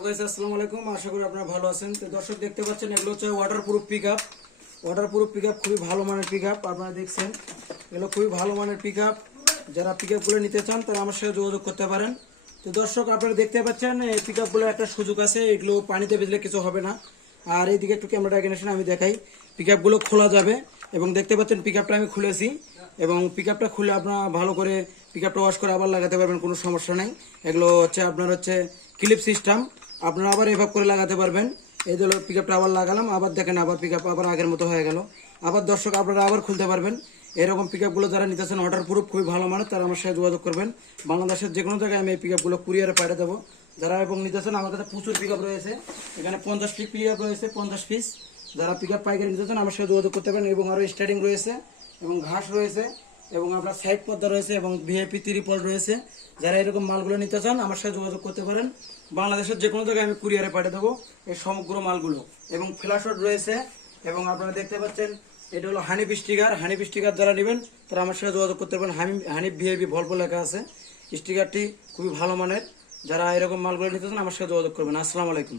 Hello guys আলাইকুম। আশা করি আপনারা ভালো আছেন। তো দর্শক, দেখতে পাচ্ছেন, এগুলো হচ্ছে waterproof pick up water pick up খুবই ভালো মানের আপনারা দেখছেন। এগুলো খুবই ভালো মানের পিক আপ যারা নিতে চান, তারা আমার সাথে যোগাযোগ করতে পারেন। তো দর্শক, আপনারা দেখতে পাচ্ছেন, এই পিক আপগুলোর একটা সুযোগ আছে, এগুলো পানিতে ভিজলে কিছু হবে না। আর এইদিকে একটু ক্যামেরাটা এখানে আমি দেখাই। পিক খোলা যাবে এবং দেখতে পাচ্ছেন পিক আমি খুলেছি। এবং পিক খুলে আপনারা ভালো করে পিক আপটা ওয়াশ করে আবার লাগাতে পারবেন, কোনো সমস্যা নেই। এগুলো হচ্ছে আপনার হচ্ছে ক্লিপ সিস্টেম আপনারা আবার এভাবে করে লাগাতে পারবেন। এই হলো পিক আপটা আবার লাগালাম, আবার দেখেন আবার পিক আপ আবার আগের মতো হয়ে গেল। আবার দর্শক আপনারা আবার খুলতে পারবেন। এরকম পিক আপগুলো যারা নিতেছেন অর্ডার প্রুফ খুবই ভালো মানের, তারা আমার সাথে যোগাযোগ করবেন। বাংলাদেশের যে কোনো জায়গায় আমি এই পিক আপগুলো কুরিয়ারে পাঠিয়ে দেবো। যারা এবং নিতেছেন, আমার কাছে প্রচুর পিক আপ রয়েছে। এখানে পঞ্চাশ পিস পিক আপ রয়েছে, পঞ্চাশ পিস যারা পিক আপ পাইকারি নিতেছেন, আমার সাথে যোগাযোগ করতে পারেন এবং আরও স্টার্টিং রয়েছে এবং ঘাস রয়েছে। এবং আপনার সাইড পর্দা রয়েছে এবং ভিআইপি ত্রিপল রয়েছে। যারা এরকম মালগুলো নিতে চান, আমার সাথে যোগাযোগ করতে পারেন। বাংলাদেশের যে কোনো জায়গায় আমি কুরিয়ারে পাঠিয়ে দেবো এই সমগ্র মালগুলো। এবং ফ্ল্যাশট রয়েছে এবং আপনারা দেখতে পাচ্ছেন, এটা হলো হানিফ স্টিকার হানিফ স্টিকার যারা নেবেন, তারা আমার সাথে যোগাযোগ করতে পারেন। হানিফ হানিফ ভিআইপি ভল্প লেখা আছে। স্টিকারটি খুবই ভালো মানের। যারা এরকম মালগুলো নিতে চান, আমার সাথে যোগাযোগ করবেন। আসসালামু আলাইকুম।